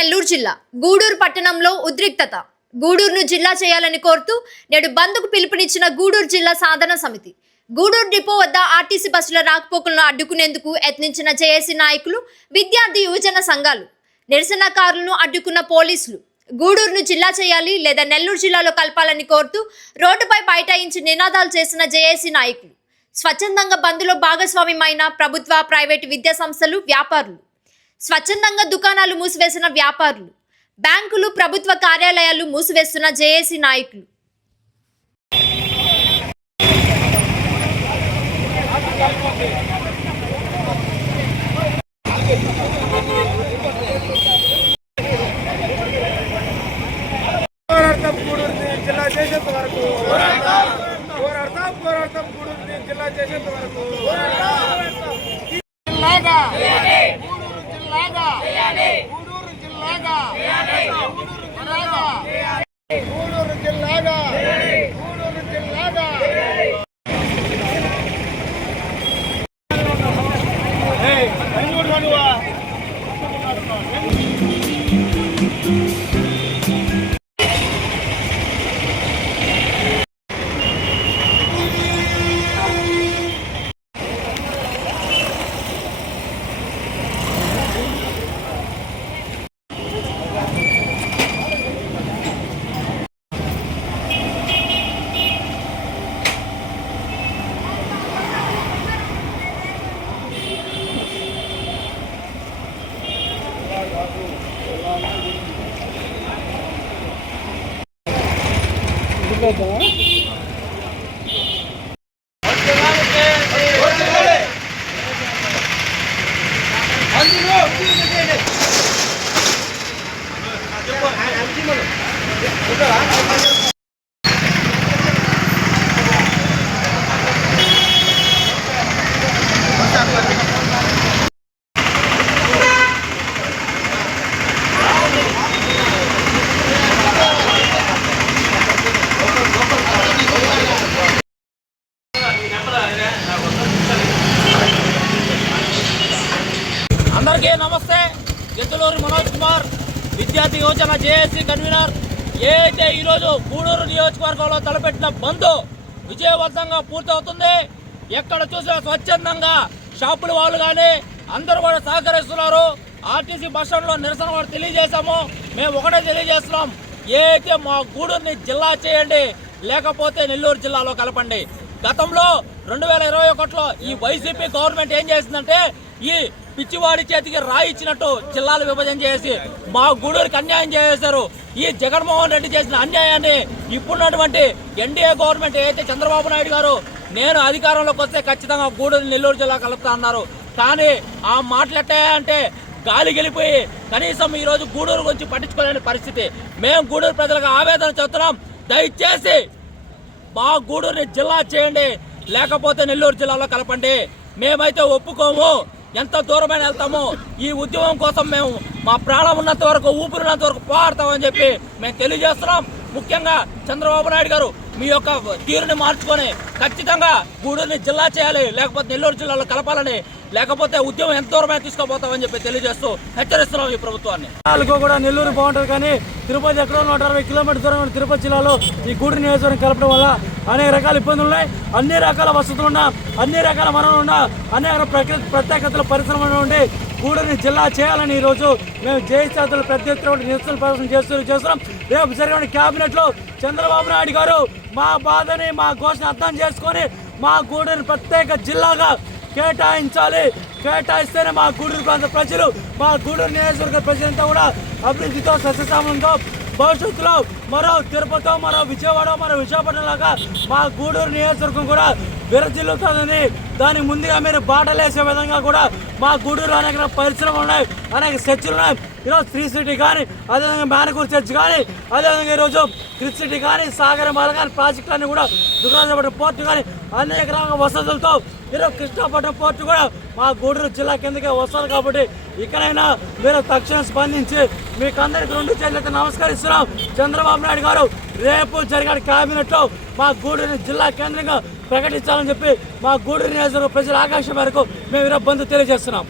నెల్లూరు జిల్లా. గూడూరు పట్టణంలో ఉద్రిక్తత. గూడూరును జిల్లా చేయాలని కోరుతూ నేడు బంద్కు పిలుపునిచ్చిన గూడూరు జిల్లా సాధన సమితి. గూడూరు డిపో వద్ద ఆర్టీసీ బస్సుల రాకపోకలను అడ్డుకునేందుకు యత్నించిన జేఏసీ నాయకులు విద్యార్థి యువజన సంఘాలు. నిరసనకారులను అడ్డుకున్న పోలీసులు. గూడూరును జిల్లా చేయాలి లేదా నెల్లూరు జిల్లాలో కలపాలని కోరుతూ రోడ్డుపై బైఠాయించి నినాదాలు చేసిన జేఏసీ నాయకులు. స్వచ్ఛందంగా బంద్లో భాగస్వామ్యమైన ప్రభుత్వ ప్రైవేటు విద్యా సంస్థలు వ్యాపారులు. స్వచ్ఛందంగా దుకాణాలు మూసివేసిన వ్యాపారులు బ్యాంకులు ప్రభుత్వ కార్యాలయాలు మూసివేస్తున్న జేఏసీ నాయకులు. జిల్లా చేసేంత వరకు. పోరాడతాం పోరాడతాం గూడూరుని జిల్లా చేసేంత వరకు జిల్లాగా గూడూరు జిల్లాగా గూడూరు జిల్లాగా గూడూరు జిల్లాగా గూడూరు జిల్లాగా గూడూరు జిల్లాగా ఏయ్, బెంగళూరు రానువా? అందరికీ నమస్తే. గిద్దలూరు మనోజ్ కుమార్ విద్యార్థి యోజన జేఏసీ కన్వీనర్. ఏదైతే ఈరోజు గూడూరు నియోజకవర్గంలో తలపెట్టిన బంద్ విజయవంతంగా పూర్తవుతుంది. ఎక్కడ చూసినా స్వచ్ఛందంగా షాపుల వాళ్ళు కానీ అందరూ కూడా సహకరిస్తున్నారు. ఆర్టీసీ బస్ స్టాండ్లో నిరసన కూడా తెలియజేశాము. మేము ఒకటే తెలియజేస్తున్నాం. ఏదైతే మా గూడూరుని జిల్లా చేయండి లేకపోతే నెల్లూరు జిల్లాలో కలపండి. గతంలో రెండు వేల ఇరవై ఒకటిలో ఈ వైసీపీ గవర్నమెంట్ ఏం చేసిందంటే ఈ పిచ్చివాడి చేతికి రాయి ఇచ్చినట్టు జిల్లాలు విభజన చేసి మా గూడూరుకి అన్యాయం చేశారు. ఈ జగన్మోహన్ రెడ్డి చేసిన అన్యాయాన్ని ఇప్పుడున్నటువంటి ఎన్డీఏ గవర్నమెంట్ ఏదైతే చంద్రబాబు నాయుడు గారు నేను అధికారంలోకి వస్తే ఖచ్చితంగా గూడూరు నెల్లూరు జిల్లా కలుపుతా అన్నారు. కానీ ఆ మాటలు అంటే గాలి గెలిపోయి కనీసం ఈరోజు గూడూరు గురించి పట్టించుకోలేని పరిస్థితి. మేము గూడూరు ప్రజలకు ఆవేదన చెప్తున్నాం. దయచేసి మా గూడూరుని జిల్లా చేయండి. లేకపోతే నెల్లూరు జిల్లాలో కలపండి. మేమైతే ఒప్పుకోము. ఎంత దూరమైన వెళ్తామో ఈ ఉద్యమం కోసం మేము మా ప్రాణం ఉన్నంత వరకు ఊపిరినంత వరకు పోరాడతామని చెప్పి మేము తెలియజేస్తున్నాం. ముఖ్యంగా చంద్రబాబు నాయుడు గారు మీ యొక్క తీరుని మార్చుకొని ఖచ్చితంగా గూడూరుని జిల్లా చేయాలి లేకపోతే నెల్లూరు జిల్లాలో కలపాలని లేకపోతే ఉద్యమం ఎంత దూరమైన తీసుకుపోతామని చెప్పి తెలియజేస్తూ హెచ్చరిస్తున్నాం ఈ ప్రభుత్వాన్ని. జిల్లాలకు కూడా నెల్లూరు బాగుంటుంది కానీ తిరుపతి ఎక్కడో నూట అరవై కిలోమీటర్ దూరం తిరుపతి జిల్లాలో ఈ గూడూరు నియోజకవర్గం కలపడం వల్ల అనేక రకాల ఇబ్బందులు ఉన్నాయి. అన్ని రకాల వసతులు ఉన్నా అన్ని రకాల వనరులు ఉన్నా అనేక ప్రకృతి ప్రత్యేకతల పరిశ్రమలు ఉండి గూడూరుని జిల్లా చేయాలని ఈరోజు మేము జయశాతులు పెద్ద ఎత్తున నిరసన ప్రదర్శన చేస్తూ చేస్తున్నాం. రేపు జరిగిన కేబినెట్ చంద్రబాబు నాయుడు గారు మా బాధని మా ఘోషణ అర్థం చేసుకొని మా గూడూరు ప్రత్యేక జిల్లాగా కేటాయించాలి. కేటాయిస్తేనే మా గూడూరు ప్రాంత ప్రజలు మా గూడూరు నియోజకవర్గ ప్రజలంతా కూడా అభివృద్ధితో సస్యశామలంతో భవిష్యత్తులో మరో తిరుపతి మరో విజయవాడ మరో విశాఖపట్నం లాగా మా గూడూరు నియోజకవర్గం కూడా విరజిల్లుతుందని దానికి ముందుగా మీరు బాటలేసే విధంగా కూడా మా గూడూరు అనేక పరిశ్రమలు ఉన్నాయి అనేక చర్చలు ఉన్నాయి. ఈరోజు త్రీ సిటీ కానీ అదేవిధంగా మేనకూరు చర్చ్ కానీ అదేవిధంగా ఈరోజు త్రీ సిటీ కానీ సాగరమాల కానీ ప్రాజెక్టులన్నీ కూడా దుకాణపట్నం పోర్టు కానీ అనేక రకాల వసతులతో ఈరోజు కృష్ణాపట్నం పోర్టు కూడా మా గూడూరు జిల్లా కిందకే వస్తుంది కాబట్టి ఇక్కడైనా మీరు తక్షణం స్పందించి మీకు అందరికి రెండు చేతులతో నమస్కరిస్తున్నాం. చంద్రబాబు నాయుడు గారు రేపు జరిగిన క్యాబినెట్లో మా గూడూరు జిల్లా కేంద్రంగా ప్రకటించాలని చెప్పి మా గూడూరు నియోజకవర్గ ప్రజల ఆకాంక్ష మేరకు మేము ఈరోజు తెలియజేస్తున్నాం.